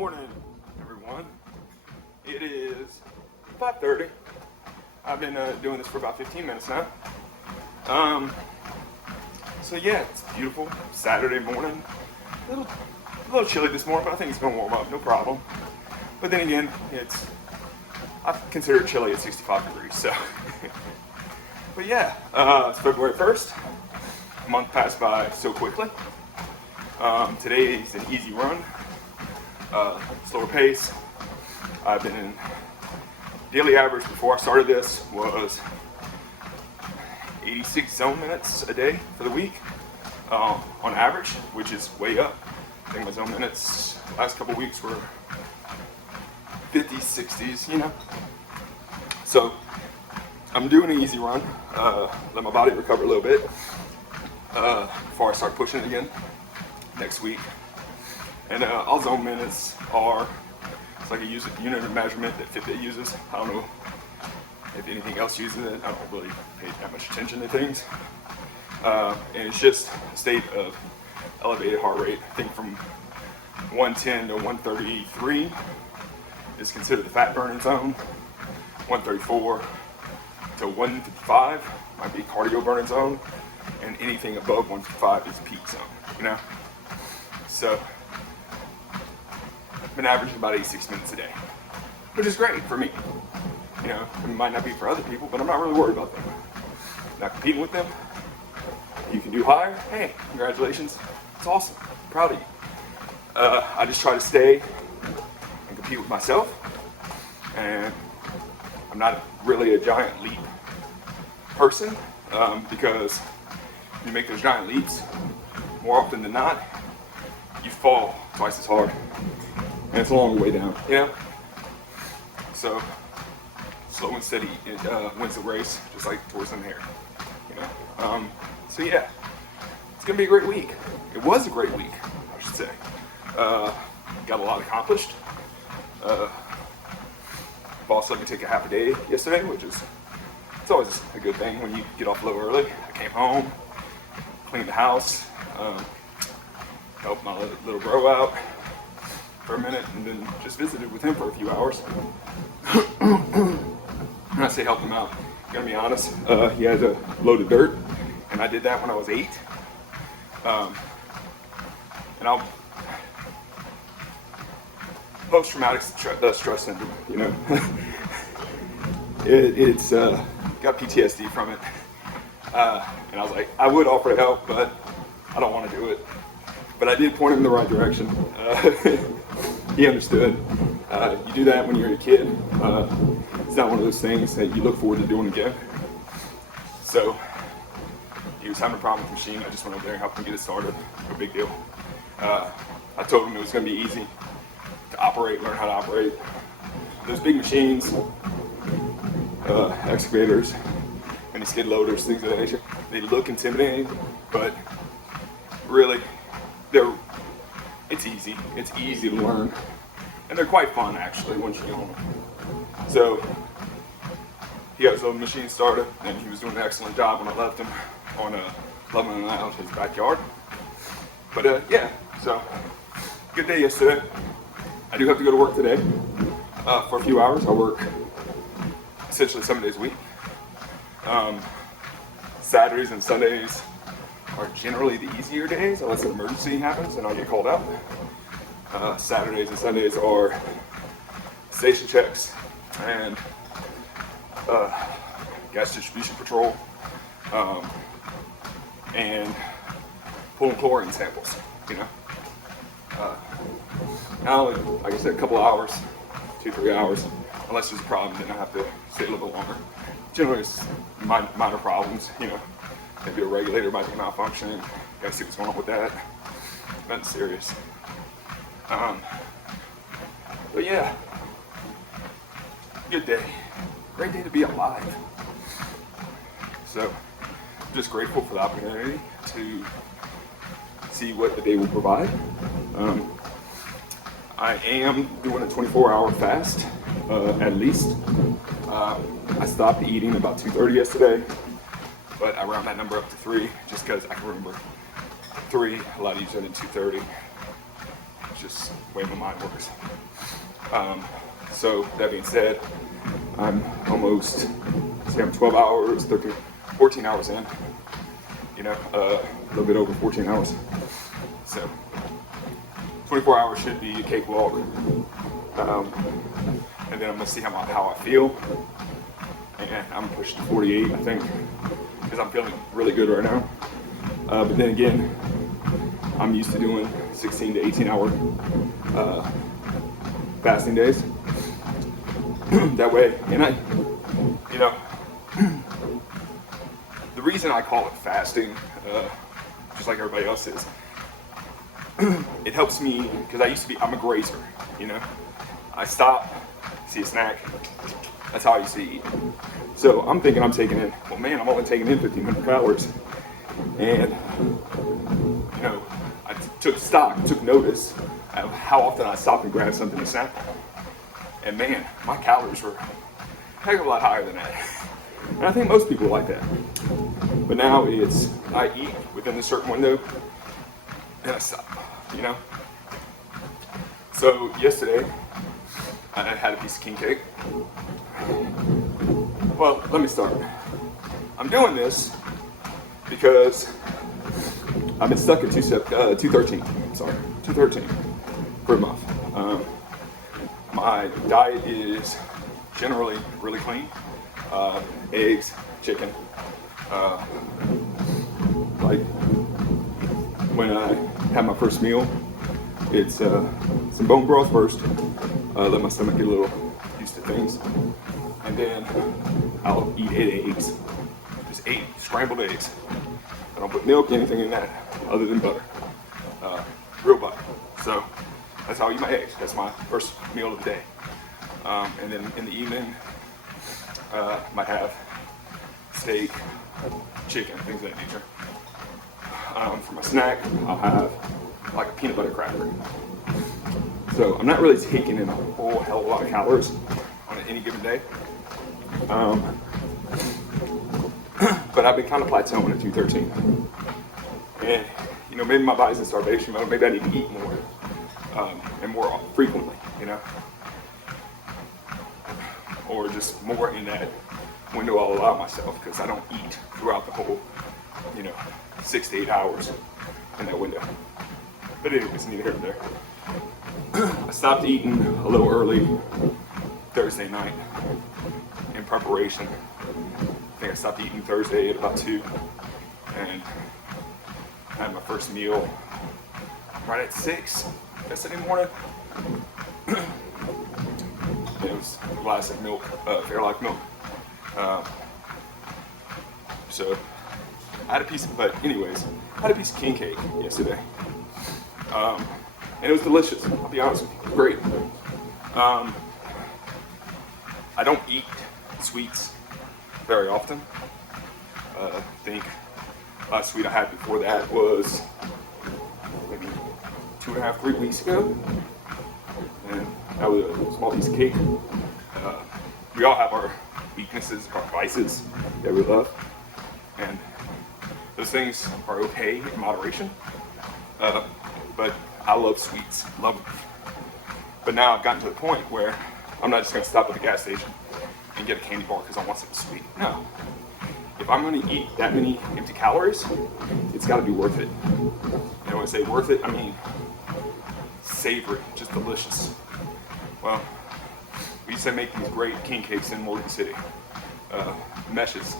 morning, everyone. It is 5:30. I've been doing this for about 15 minutes now. So yeah, it's beautiful Saturday morning. A little chilly this morning, but I think it's gonna warm up, no problem. But then again, I consider it chilly at 65 degrees, so. But yeah, it's February 1st. A month passed by so quickly. Today is an easy run, slower pace. I've been in daily average before I started this was 86 zone minutes a day for the week on average, which is way up. I think my zone minutes last couple weeks were 50s, 60s, you know. So I'm doing an easy run, let my body recover a little bit before I start pushing it again next week. And all zone minutes are, it's like a unit of measurement that Fitbit uses. I don't know if anything else uses it. I don't really pay that much attention to things. And it's just a state of elevated heart rate. I think from 110 to 133 is considered the fat burning zone. 134 to 155 might be cardio burning zone. And anything above 155 is peak zone, you know? So, I've been averaging about 86 minutes a day, which is great for me. You know, it might not be for other people, but I'm not really worried about them. Not competing with them. You can do higher. Hey, congratulations. It's awesome. I'm proud of you. I just try to stay and compete with myself. And I'm not really a giant leap person because you make those giant leaps, more often than not, you fall twice as hard. And it's a long way down, you know? So, slow and steady wins the race, just like towards in here, you know? So yeah, it's gonna be a great week. It was a great week, I should say. Got a lot accomplished. Boss let me take a half a day yesterday, which is, it's always a good thing when you get off a little early. I came home, cleaned the house, helped my little bro out for a minute, and then just visited with him for a few hours. When I say help him out, I'm gonna be honest, he has a load of dirt, and I did that when I was 8. And I'll post-traumatic stress syndrome, you know. It's got PTSD from it. And I was like, I would offer to help, but I don't want to do it. But I did point him in the right direction. He understood. You do that when you're a kid. It's not one of those things that you look forward to doing again. So he was having a problem with the machine. I just went over there and helped him get it started. No big deal. I told him it was going to be easy to operate, learn how to operate. Those big machines, excavators, mini skid loaders, things of that nature, they look intimidating, but really, it's easy. It's easy to learn. And they're quite fun, actually, once you get on them. So, he got his own machine started, and he was doing an excellent job when I left him on leveling out his backyard. But yeah, so, good day yesterday. I do have to go to work today for a few hours. I work essentially 7 days a week. Saturdays and Sundays are generally the easier days, unless an emergency happens and I get called out. Saturdays and Sundays are station checks and gas distribution patrol and pulling chlorine samples, you know. Now, like I said, a couple of hours, 2-3 hours, unless there's a problem, then I have to stay a little bit longer. Generally, it's minor problems, you know. Maybe a regulator might be malfunctioning. Gotta see what's going on with that. Nothing serious. But yeah, good day. Great day to be alive. So, I'm just grateful for the opportunity to see what the day will provide. I am doing a 24-hour fast, at least. I stopped eating about 2:30 yesterday, but I round that number up to 3 just because I can remember 3 a lot easier than 2:30. just the way my mind works. So that being said, I'm almost, I'm 12 hours, 13, 14 hours in, a little bit over 14 hours. So 24 hours should be a cakewalk. And then I'm gonna see how I feel. And I'm pushing 48, I think, because I'm feeling really good right now. But then again, I'm used to doing 16 to 18 hour fasting days. That way, and the reason I call it fasting, just like everybody else is, it helps me, because I'm a grazer, I stop, see a snack, that's how I used to eat. So I'm thinking I'm taking in, well man, I'm only taking in 1,500 calories. And, I took notice of how often I stopped and grabbed something to snack on. And man, my calories were a heck of a lot higher than that. And I think most people like that. But now I eat within a certain window and I stop, So yesterday, I had a piece of king cake. Well, let me start. I'm doing this because I've been stuck at 213 for a month. My diet is generally really clean. Eggs, chicken. Like when I have my first meal, it's some bone broth first. Let my stomach get a little used to things. And then I'll eat 8 eggs. Just 8 scrambled eggs. I don't put milk, anything in that other than butter. Real butter. So that's how I eat my eggs. That's my first meal of the day. And then in the evening, might have steak, chicken, things of that nature. For my snack, I'll have like a peanut butter cracker. So I'm not really taking in a whole hell of a lot of calories on any given day. But I've been kind of plateauing at 213. And, maybe my body's in starvation mode. Maybe I need to eat more and more frequently, Or just more in that window I'll allow myself, because I don't eat throughout the whole, 6 to 8 hours in that window. But anyways, neither here nor there. I stopped eating a little early Thursday night in preparation. I think I stopped eating Thursday at about 2, and I had my first meal right at 6 yesterday morning. It was a glass of milk, Fairlife milk. So I had a piece of king cake yesterday. And it was delicious, I'll be honest with you, great. I don't eat sweets very often. I think last sweet I had before that was maybe 2.5, 3 weeks ago. And that was a small piece of cake. We all have our weaknesses, our vices that we love. And those things are okay in moderation. But I love sweets, love them. But now I've gotten to the point where I'm not just gonna stop at the gas station and get a candy bar because I want something sweet. No. If I'm gonna eat that many empty calories, it's gotta be worth it. And when I say worth it, I mean savory, just delicious. Well, we used to make these great king cakes in Morgan City. Meshes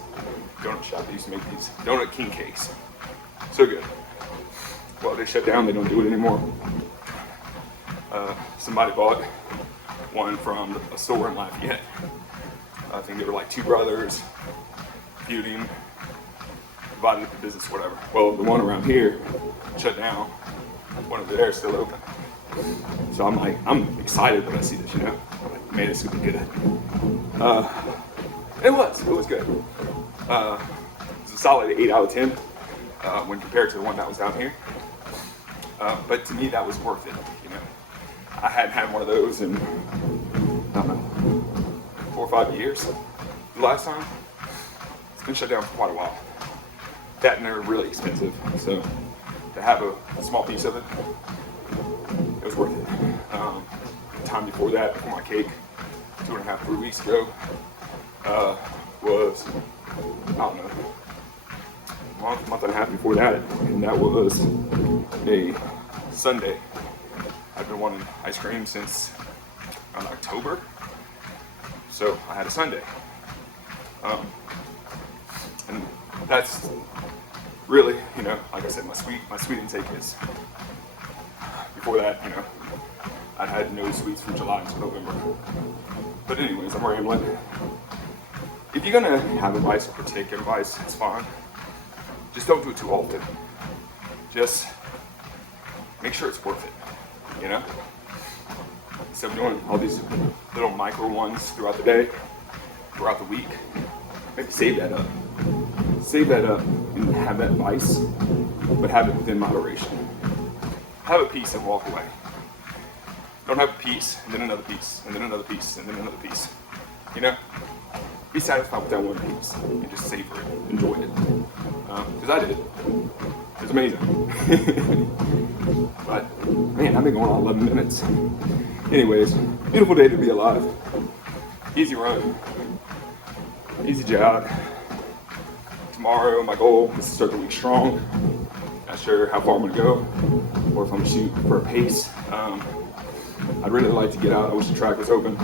donut shop, they used to make these donut king cakes. So good. Well, they shut down, they don't do it anymore. Somebody bought one from a store in Lafayette. I think they were like two brothers, feuding, divided up the business, whatever. Well, the one around here shut down. One over there is still open. So I'm excited when I see this, I'm like, man, it's gonna be good. It was good. It's a solid 8 out of 10 when compared to the one that was down here. But to me, that was worth it, I hadn't had one of those in, I don't know, 4 or 5 years. The last time, it's been shut down for quite a while. That and they're really expensive, so to have a small piece of it, it was worth it. time before that, before my cake, 2.5, 3 weeks ago, was, I don't know, month and a half before that, and that was a Sunday. I've been wanting ice cream since around October, so I had a Sunday. And that's really, like I said, my sweet intake is, before that, I had no sweets from July until November. But anyways, I'm rambling. If you're gonna have a vice or partake in a vice, it's fine. Just don't do it too often. Just make sure it's worth it, Instead of doing all these little micro ones throughout the day, throughout the week, maybe save that up. Save that up and have that vice, but have it within moderation. Have a piece and walk away. Don't have a piece, and then another piece, and then another piece, and then another piece. Be satisfied with that one piece, and just savor it, enjoy it. Because I did. It was amazing. But, man, I've been going on 11 minutes. Anyways, beautiful day to be alive. Easy run. Easy jog. Tomorrow, my goal is to start the week strong. Not sure how far I'm going to go, or if I'm shooting for a pace. I'd really like to get out. I wish the track was open,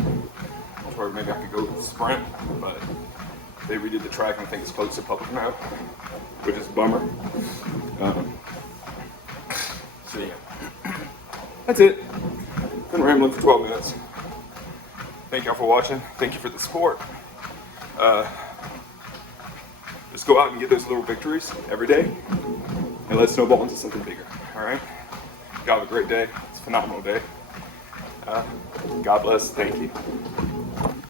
or maybe I could go sprint, but they redid the track and I think it's closed to public now, which is a bummer. So yeah, that's it. Been rambling for 12 minutes. Thank y'all for watching. Thank you for the support. Just go out and get those little victories every day, and let's snowball into something bigger. All right. Y'all have a great day. It's a phenomenal day. God bless. Thank you.